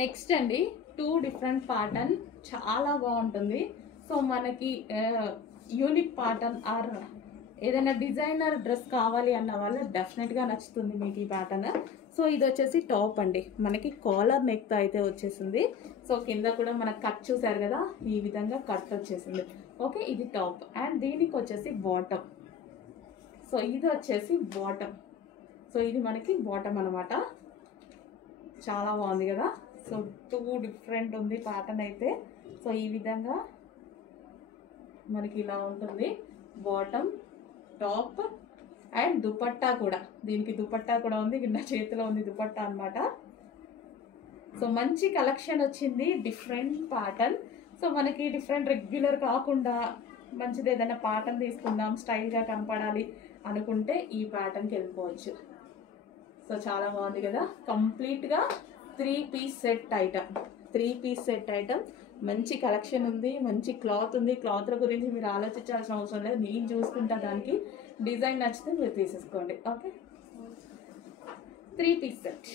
Next అండి 2 different pattern చాలా బాగుంటుంది. సో మనకి యూనిక్ ప్యాటర్న్ ఆర్ ఏదైనా డిజైనర్ డ్రెస్ కావాలి అన్న వాళ్ళు డెఫినెట్గా నచ్చుతుంది మీకు ఈ ప్యాటర్న్. సో ఇది వచ్చేసి టాప్ అండి, మనకి కాలర్ నెక్తో అయితే వచ్చేసింది. సో కింద కూడా మనకు కట్ చూసారు కదా, ఈ విధంగా కట్ వచ్చేసింది. ఓకే, ఇది టాప్ అండ్ దీనికి వచ్చేసి బాటమ్. సో ఇది వచ్చేసి బాటమ్. సో ఇది మనకి బాటమ్ అనమాట. చాలా బాగుంది కదా. సో 2 డిఫరెంట్ ఉంది ప్యాటర్న్ అయితే. సో ఈ విధంగా మనకి ఇలా ఉంటుంది బాటమ్, టాప్ అండ్ దుపట్టా కూడా. దీనికి దుపట్టా కూడా ఉంది, నా చేతిలో ఉంది దుపట్టా అనమాట. సో మంచి కలెక్షన్ వచ్చింది, డిఫరెంట్ ప్యాటర్న్. సో మనకి డిఫరెంట్ రెగ్యులర్ కాకుండా మంచిది ఏదైనా ప్యాటర్న్ తీసుకుందాం, స్టైల్గా కనపడాలి అనుకుంటే ఈ ప్యాటర్న్కి వెళ్ళిపోవచ్చు. సో చాలా బాగుంది కదా. కంప్లీట్గా 3 piece set item. 3 piece set item. మంచి కలెక్షన్ ఉంది, మంచి క్లాత్ ఉంది. క్లాత్ల గురించి మీరు ఆలోచించాల్సిన అవసరం లేదు, నేను చూసుకుంటా. దానికి డిజైన్ నచ్చితే మీరు తీసేసుకోండి. Okay, 3 piece set.